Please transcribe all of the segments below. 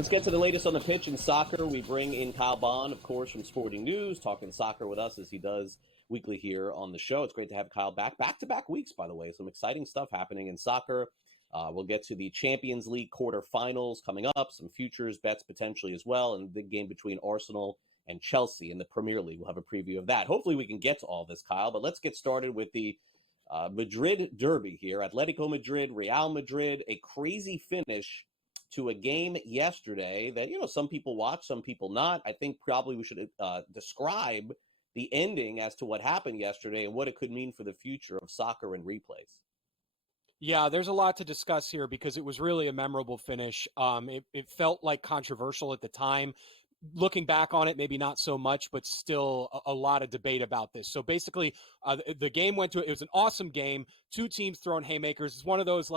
Let's get to the latest on the pitch in soccer. We bring in Kyle Bonn, of course, from Sporting News, talking soccer with us as he does weekly here on the show. It's great to have Kyle back-to-back weeks, by the way. Some exciting stuff happening in soccer. We'll get to the Champions League quarterfinals coming up, some futures bets potentially as well, and the big game between Arsenal and Chelsea in the Premier League. We'll have a preview of that. Hopefully we can get to all this, Kyle, but let's get started with the Madrid Derby here. Atletico Madrid, Real Madrid, a crazy finish to a game yesterday that, some people watch, some people not. I think probably we should describe the ending as to what happened yesterday and what it could mean for the future of soccer and replays. Yeah, there's a lot to discuss here because it was really a memorable finish. It felt like controversial at the time. Looking back on it, maybe not so much, but still a lot of debate about this. So basically, the game it was an awesome game. Two teams throwing haymakers. It's one of those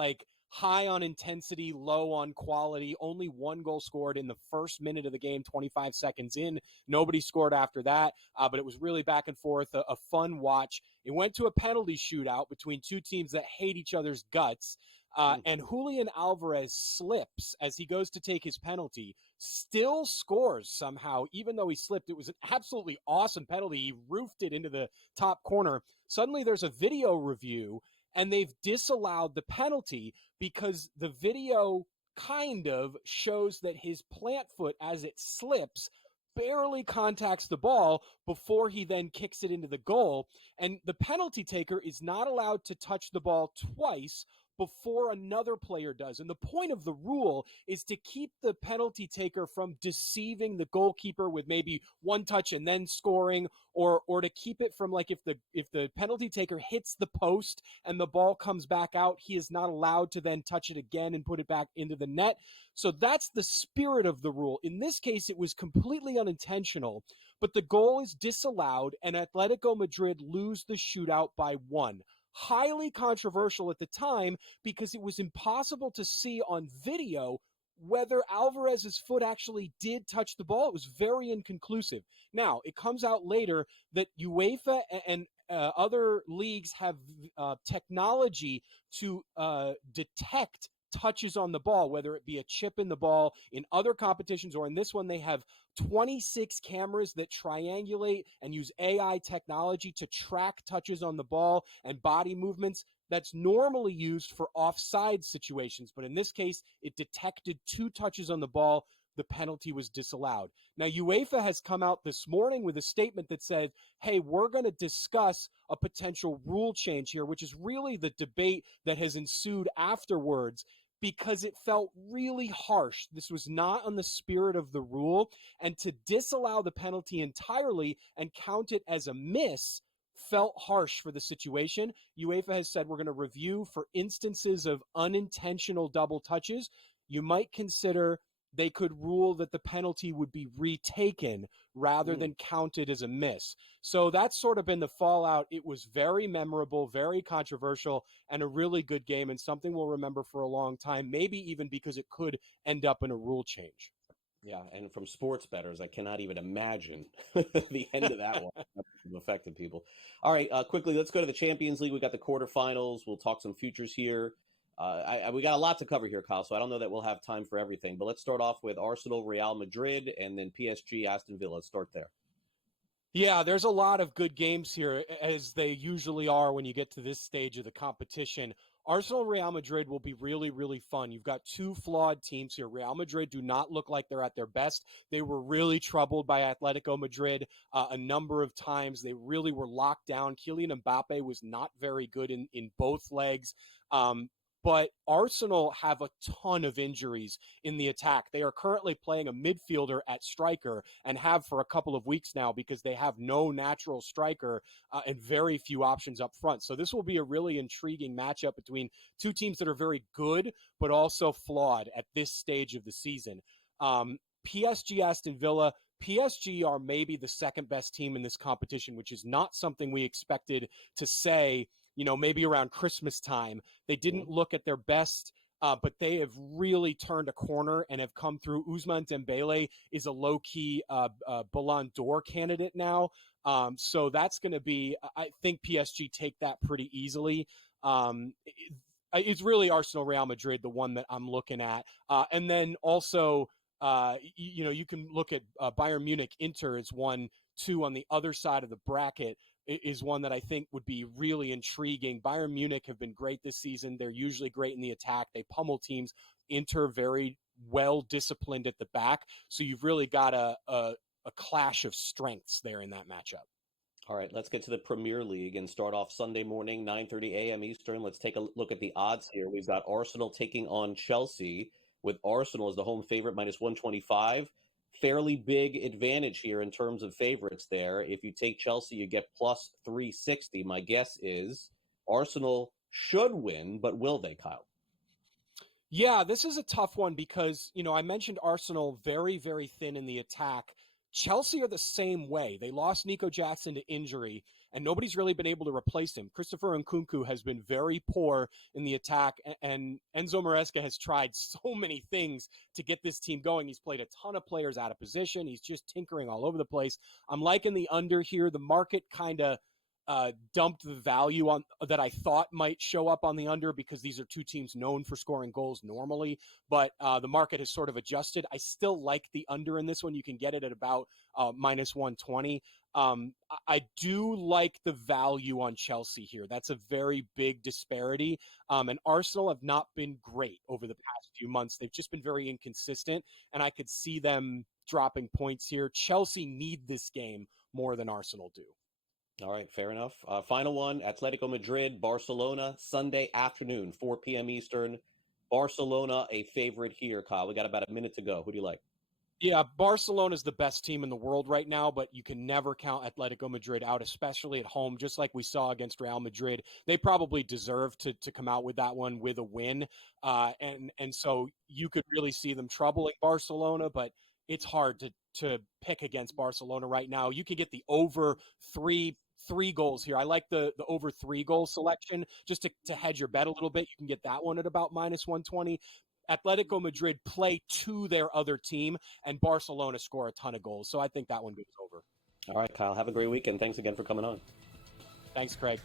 high on intensity, low on quality. Only one goal scored in the first minute of the game, 25 seconds in. Nobody scored after that, but it was really back and forth, a fun watch. It went to a penalty shootout between two teams that hate each other's guts. And Julian Alvarez slips as he goes to take his penalty, still scores somehow, even though he slipped. It was an absolutely awesome penalty. He roofed it into the top corner. Suddenly there's a video review, and they've disallowed the penalty because the video kind of shows that his plant foot, as it slips, barely contacts the ball before he then kicks it into the goal. And the penalty taker is not allowed to touch the ball twice before another player does. And the point of the rule is to keep the penalty taker from deceiving the goalkeeper with maybe one touch and then scoring, or to keep it from if the penalty taker hits the post and the ball comes back out, he is not allowed to then touch it again and put it back into the net. So that's the spirit of the rule. In this case, it was completely unintentional, but the goal is disallowed and Atletico Madrid lose the shootout by 1. Highly controversial at the time because it was impossible to see on video whether Alvarez's foot actually did touch the ball. It was very inconclusive. Now, it comes out later that UEFA and other leagues have technology to detect touches on the ball, whether it be a chip in the ball. In other competitions or in this one, they have 26 cameras that triangulate and use AI technology to track touches on the ball and body movements. That's normally used for offside situations, but in this case, it detected 2 touches on the ball. The penalty was disallowed. Now, UEFA has come out this morning with a statement that said, hey, we're going to discuss a potential rule change here, which is really the debate that has ensued afterwards, because it felt really harsh. This was not on the spirit of the rule, and to disallow the penalty entirely and count it as a miss felt harsh for the situation. UEFA has said we're going to review for instances of unintentional double touches. You might consider they could rule that the penalty would be retaken rather than counted as a miss. So that's sort of been the fallout. It was very memorable, very controversial, and a really good game, and something we'll remember for a long time, maybe even because it could end up in a rule change. Yeah, and from sports bettors, I cannot even imagine the end of that one. Affected people. All right, quickly, let's go to the Champions League. We got the quarterfinals. We'll talk some futures here. We got a lot to cover here, Kyle, so I don't know that we'll have time for everything. But let's start off with Arsenal, Real Madrid, and then PSG, Aston Villa. Let's start there. Yeah, there's a lot of good games here, as they usually are when you get to this stage of the competition. Arsenal Real Madrid will be really, really fun. You've got two flawed teams here. Real Madrid do not look like they're at their best. They were really troubled by Atletico Madrid a number of times. They really were locked down. Kylian Mbappe was not very good in both legs. But Arsenal have a ton of injuries in the attack. They are currently playing a midfielder at striker and have for a couple of weeks now because they have no natural striker and very few options up front. So this will be a really intriguing matchup between two teams that are very good but also flawed at this stage of the season. PSG, Aston Villa. PSG are maybe the second best team in this competition, which is not something we expected to say, maybe around Christmas time. They didn't look at their best, but they have really turned a corner and have come through. Ousmane Dembele is a low-key Ballon d'Or candidate now. So that's going to be, I think PSG take that pretty easily. It's really Arsenal, Real Madrid, the one that I'm looking at. And then also You can look at Bayern Munich. Inter is 1-2 on the other side of the bracket, is one that I think would be really intriguing. Bayern Munich have been great this season. They're usually great in the attack. They pummel teams. Inter very well disciplined at the back. So you've really got a clash of strengths there in that matchup. All right, let's get to the Premier League and start off Sunday morning, 9:30 a.m. Eastern. Let's take a look at the odds here. We've got Arsenal taking on Chelsea, with Arsenal as the home favorite, minus 125. Fairly big advantage here in terms of favorites there. If you take Chelsea, you get plus 360. My guess is Arsenal should win, but will they, Kyle? Yeah, this is a tough one because, I mentioned Arsenal very, very thin in the attack. Chelsea are the same way. They lost Nico Jackson to injury, and nobody's really been able to replace him. Christopher Nkunku has been very poor in the attack, and Enzo Maresca has tried so many things to get this team going. He's played a ton of players out of position. He's just tinkering all over the place. I'm liking the under here. The market kind of dumped the value on that I thought might show up on the under because these are two teams known for scoring goals normally, but the market has sort of adjusted. I still like the under in this one. You can get it at about minus 120. I do like the value on Chelsea here. That's a very big disparity. And Arsenal have not been great over the past few months. They've just been very inconsistent, and I could see them dropping points here. Chelsea need this game more than Arsenal do. All right, fair enough. Final one, Atletico Madrid, Barcelona, Sunday afternoon, 4 p.m. Eastern. Barcelona, a favorite here, Kyle. We got about a minute to go. Who do you like? Yeah, Barcelona is the best team in the world right now, but you can never count Atletico Madrid out, especially at home, just like we saw against Real Madrid. They probably deserve to come out with that one with a win. And so you could really see them troubling Barcelona, but it's hard to pick against Barcelona right now. You can get the over three goals here. I like the over 3 goal selection just to hedge your bet a little bit. You can get that one at about minus 120. Atletico Madrid play to their other team, and Barcelona score a ton of goals. So I think that one goes over. All right, Kyle, have a great weekend. Thanks again for coming on. Thanks, Craig.